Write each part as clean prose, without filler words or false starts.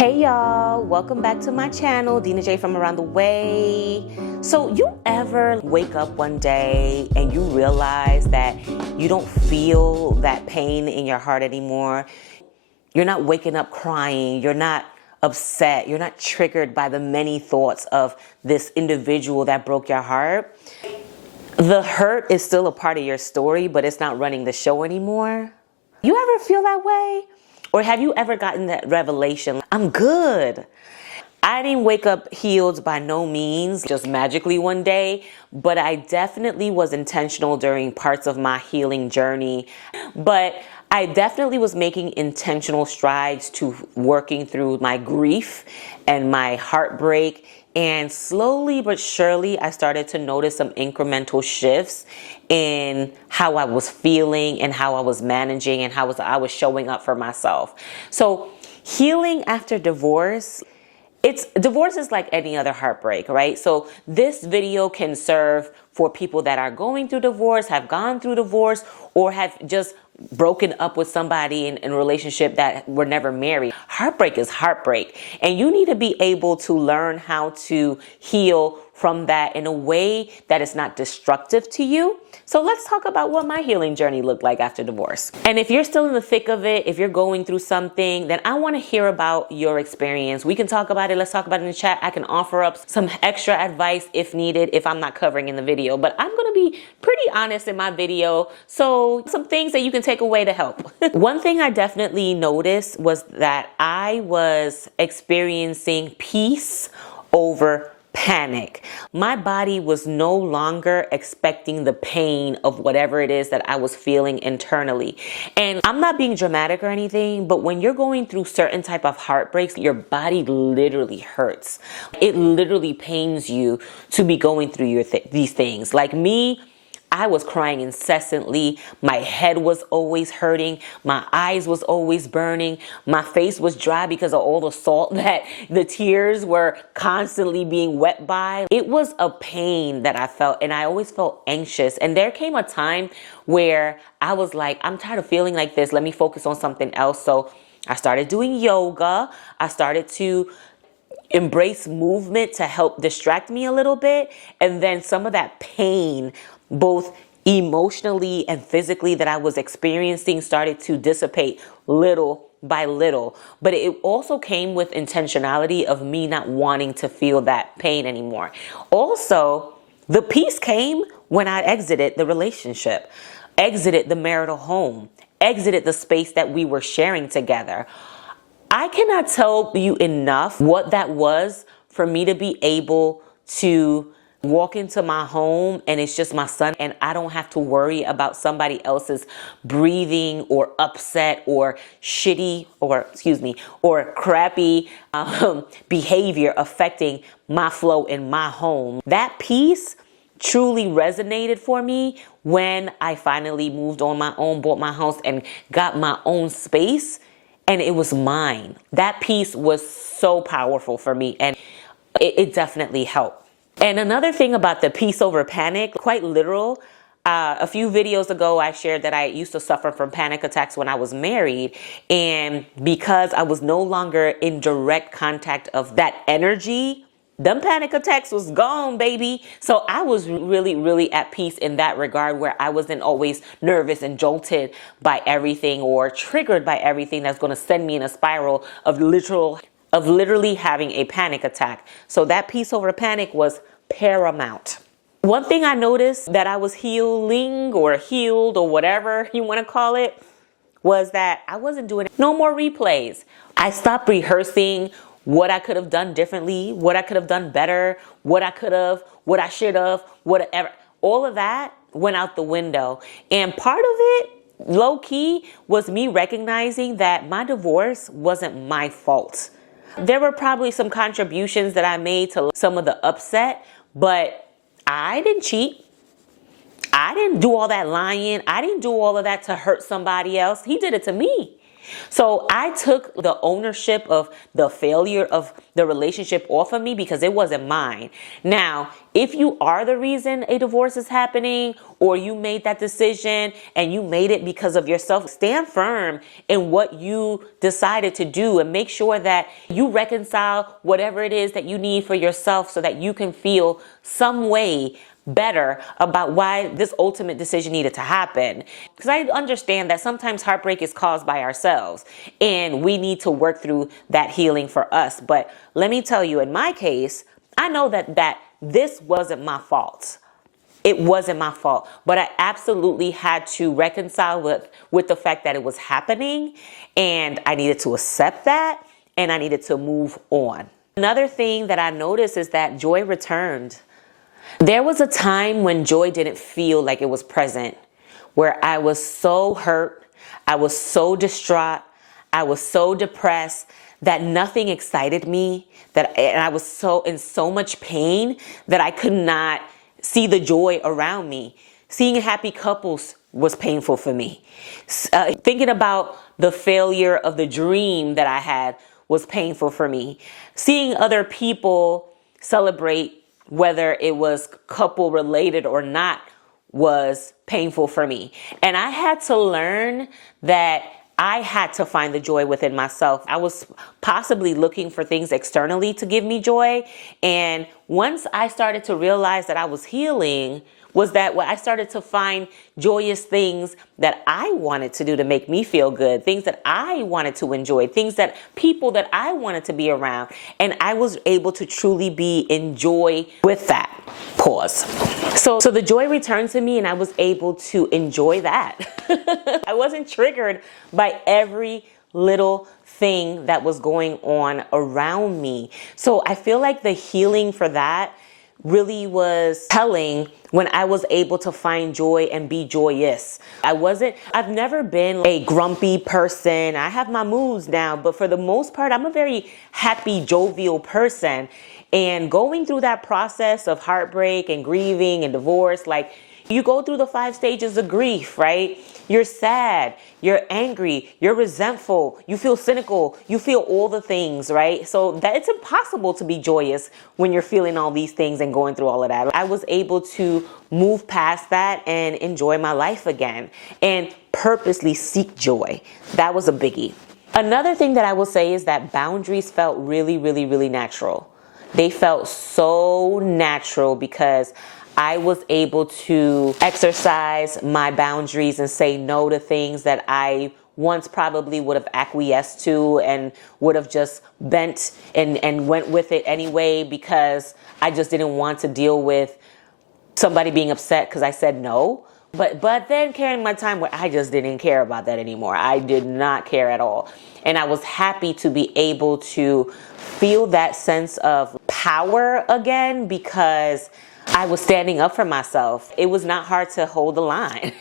Hey y'all, welcome back to my channel, Dina J from Around the Way. So you ever wake up one day and you realize that you don't feel that pain in your heart anymore? You're not waking up crying, you're not upset, you're not triggered by the many thoughts of this individual that broke your heart. The hurt is still a part of your story, but it's not running the show anymore. You ever feel that way? Or have you ever gotten that revelation? I'm good. I didn't wake up healed by no means, just magically one day, but I definitely was intentional during parts of my healing journey. But I definitely was making intentional strides to working through my grief and my heartbreak. And slowly but surely, I started to notice some incremental shifts in how I was feeling and how I was managing and how I was showing up for myself. So healing after divorce, divorce is like any other heartbreak, right? So this video can serve for people that are going through divorce, have gone through divorce, or have just broken up with somebody in a relationship that were never married. Heartbreak is heartbreak, and you need to be able to learn how to heal from that in a way that is not destructive to you. So let's talk about what my healing journey looked like after divorce. And if you're still in the thick of it, if you're going through something, then I want to hear about your experience. We can talk about it. Let's talk about it in the chat. I can offer up some extra advice if needed, if I'm not covering in the video. But I'm going to be pretty honest in my video. So some things that you can take away to help. One thing I definitely noticed was that I was experiencing peace over panic. My body was no longer expecting the pain of whatever it is that I was feeling internally. And I'm not being dramatic or anything, but when you're going through certain type of heartbreaks, your body literally hurts. It literally pains you to be going through these things. Like me, I was crying incessantly. My head was always hurting. My eyes was always burning. My face was dry because of all the salt that the tears were constantly being wet by. It was a pain that I felt, and I always felt anxious. And there came a time where I was like, I'm tired of feeling like this. Let me focus on something else. So I started doing yoga. I started to embrace movement to help distract me a little bit. And then some of that pain, both emotionally and physically, that I was experiencing started to dissipate little by little. But it also came with intentionality of me not wanting to feel that pain anymore. Also, the peace came when I exited the relationship, exited the marital home, exited the space that we were sharing together. I cannot tell you enough what that was for me to be able to walk into my home and it's just my son, and I don't have to worry about somebody else's breathing or upset or or crappy behavior affecting my flow in my home. That peace truly resonated for me when I finally moved on my own, bought my house, and got my own space, and it was mine. That peace was so powerful for me, and it definitely helped. And another thing about the peace over panic, quite literal. A few videos ago, I shared that I used to suffer from panic attacks when I was married. And because I was no longer in direct contact of that energy, them panic attacks was gone, baby. So I was really, really at peace in that regard, where I wasn't always nervous and jolted by everything or triggered by everything that's going to send me in a spiral of literally having a panic attack. So that peace over panic was paramount. One thing I noticed that I was healed or whatever you want to call it was that I wasn't doing no more replays. I stopped rehearsing what I could have done differently, what I could have done better, what I should have, whatever. All of that went out the window. And part of it, low key, was me recognizing that my divorce wasn't my fault. There were probably some contributions that I made to some of the upset, but I didn't cheat. I didn't do all that lying. I didn't do all of that to hurt somebody else. He did it to me. So I took the ownership of the failure of the relationship off of me because it wasn't mine. Now, if you are the reason a divorce is happening, or you made that decision and you made it because of yourself, stand firm in what you decided to do and make sure that you reconcile whatever it is that you need for yourself so that you can feel some way better about why this ultimate decision needed to happen. Because I understand that sometimes heartbreak is caused by ourselves and we need to work through that healing for us. But let me tell you, in my case, I know that this wasn't my fault. It wasn't my fault, but I absolutely had to reconcile with the fact that it was happening, and I needed to accept that, and I needed to move on. Another thing that I noticed is that joy returned. There was a time when joy didn't feel like it was present, where I was so hurt, I was so distraught, I was so depressed that nothing excited me, and I was so in so much pain that I could not see the joy around me. Seeing happy couples was painful for me. Thinking about the failure of the dream that I had was painful for me. Seeing other people celebrate, whether it was couple related or not, was painful for me. And I had to learn that I had to find the joy within myself. I was possibly looking for things externally to give me joy. And once I started to realize that I was healing, was that I started to find joyous things that I wanted to do to make me feel good, things that I wanted to enjoy, people that I wanted to be around. And I was able to truly be in joy with that. Pause. So the joy returned to me and I was able to enjoy that. I wasn't triggered by every little thing that was going on around me. So I feel like the healing for that really was telling when I was able to find joy and be joyous. I've never been a grumpy person. I have my moods now, but for the most part, I'm a very happy, jovial person. And going through that process of heartbreak and grieving and divorce, like you go through the 5 stages of grief, right? You're sad, you're angry, you're resentful, you feel cynical, you feel all the things, right? So that it's impossible to be joyous when you're feeling all these things and going through all of that. I was able to move past that and enjoy my life again and purposely seek joy. That was a biggie. Another thing that I will say is that boundaries felt really, really, really natural. They felt so natural because I was able to exercise my boundaries and say no to things that I once probably would have acquiesced to and would have just bent and went with it anyway because I just didn't want to deal with somebody being upset because I said no. But then came my time where I just didn't care about that anymore. I did not care at all. And I was happy to be able to feel that sense of power again because I was standing up for myself. It was not hard to hold the line.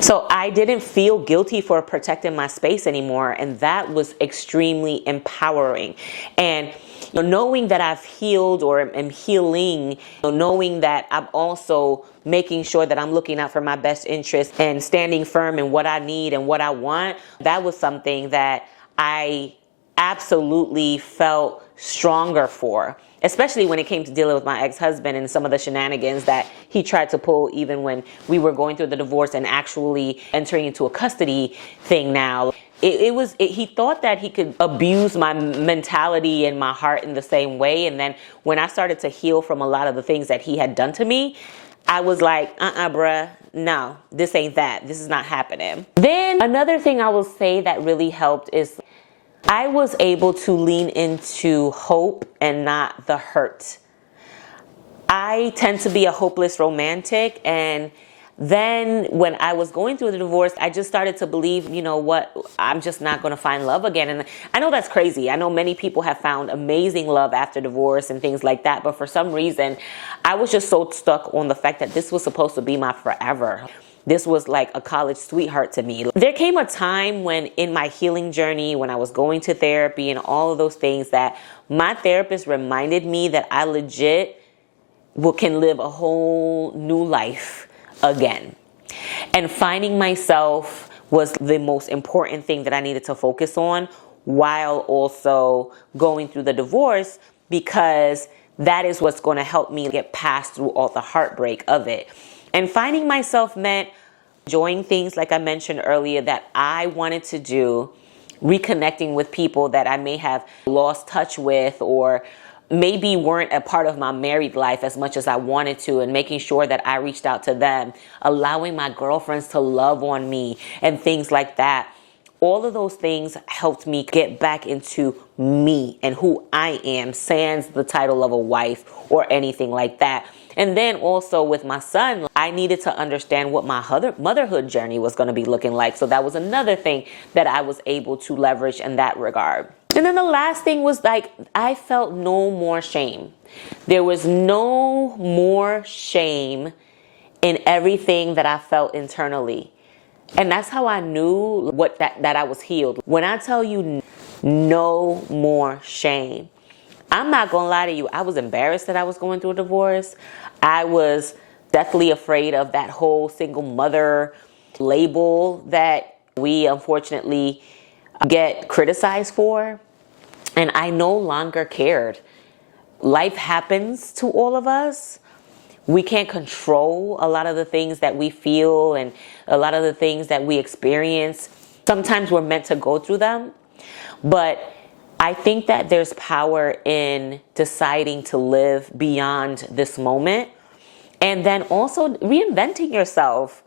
So I didn't feel guilty for protecting my space anymore. And that was extremely empowering. And knowing that I've healed or am healing, knowing that I'm also making sure that I'm looking out for my best interest and standing firm in what I need and what I want, that was something that I absolutely felt stronger for, especially when it came to dealing with my ex-husband and some of the shenanigans that he tried to pull even when we were going through the divorce and actually entering into a custody thing now. He thought that he could abuse my mentality and my heart in the same way. And then when I started to heal from a lot of the things that he had done to me, I was like, bruh, no, this ain't that. This is not happening. Then another thing I will say that really helped is I was able to lean into hope and not the hurt. I tend to be a hopeless romantic, and then when I was going through the divorce, I just started to believe, you know what, I'm just not going to find love again. And I know that's crazy. I know many people have found amazing love after divorce and things like that. But for some reason, I was just so stuck on the fact that this was supposed to be my forever. This was like a college sweetheart to me. There came a time when in my healing journey, when I was going to therapy and all of those things, that my therapist reminded me that I legit can live a whole new life again. And finding myself was the most important thing that I needed to focus on while also going through the divorce, because that is what's going to help me get past through all the heartbreak of it. And finding myself meant enjoying things, like I mentioned earlier, that I wanted to do, reconnecting with people that I may have lost touch with or maybe weren't a part of my married life as much as I wanted to, and making sure that I reached out to them, allowing my girlfriends to love on me and things like that. All of those things helped me get back into me and who I am, sans the title of a wife or anything like that. And then also with my son, I needed to understand what my motherhood journey was going to be looking like. So that was another thing that I was able to leverage in that regard. And then the last thing was, like, I felt no more shame. There was no more shame in everything that I felt internally. And that's how I knew that I was healed. When I tell you no more shame, I'm not going to lie to you. I was embarrassed that I was going through a divorce. I was deathly afraid of that whole single mother label that we unfortunately get criticized for. And I no longer cared. Life happens to all of us. We can't control a lot of the things that we feel and a lot of the things that we experience. Sometimes we're meant to go through them. But I think that there's power in deciding to live beyond this moment, and then also reinventing yourself.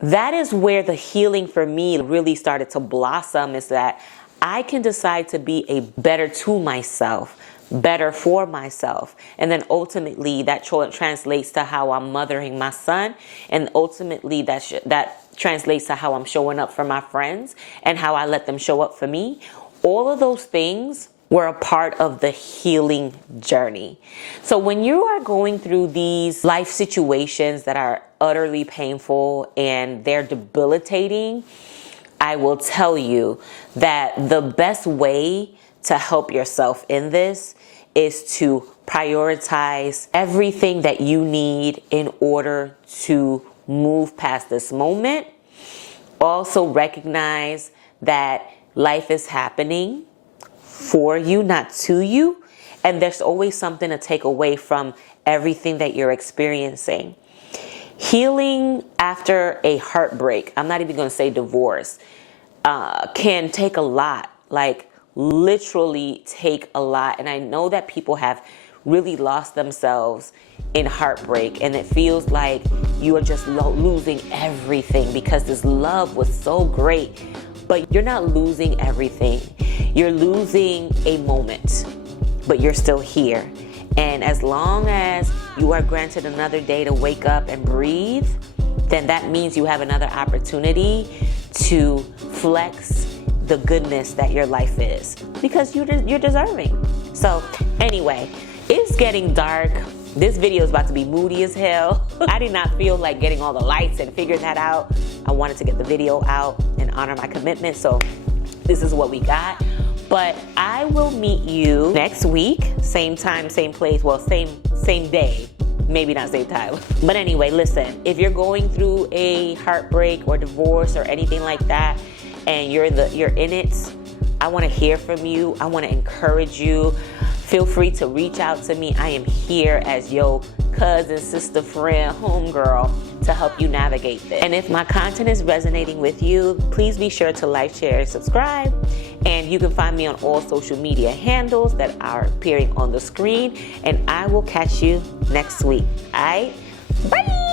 That is where the healing for me really started to blossom, is that I can decide to be a better to myself, better for myself. And then ultimately that translates to how I'm mothering my son. And ultimately that translates to how I'm showing up for my friends and how I let them show up for me. All of those things were a part of the healing journey. So when you are going through these life situations that are utterly painful and they're debilitating, I will tell you that the best way to help yourself in this is to prioritize everything that you need in order to move past this moment. Also recognize that life is happening for you, not to you. And there's always something to take away from everything that you're experiencing. Healing after a heartbreak, I'm not even going to say divorce, can take a lot, like literally take a lot. And I know that people have really lost themselves in heartbreak, and it feels like you are just losing everything because this love was so great. But you're not losing everything. You're losing a moment, but you're still here. And as long as you are granted another day to wake up and breathe, then that means you have another opportunity to flex the goodness that your life is, because you're deserving. So anyway, it's getting dark. This video is about to be moody as hell. I did not feel like getting all the lights and figuring that out. I wanted to get the video out and honor my commitment. So this is what we got. But I will meet you next week, same time, same place. Well, same day, maybe not same time. But anyway, listen, if you're going through a heartbreak or divorce or anything like that, and you're in it, I want to hear from you. I want to encourage you. Feel free to reach out to me. I am here as your cousin, sister, friend, homegirl to help you navigate this. And if my content is resonating with you, please be sure to like, share, and subscribe. And you can find me on all social media handles that are appearing on the screen. And I will catch you next week. All right? Bye!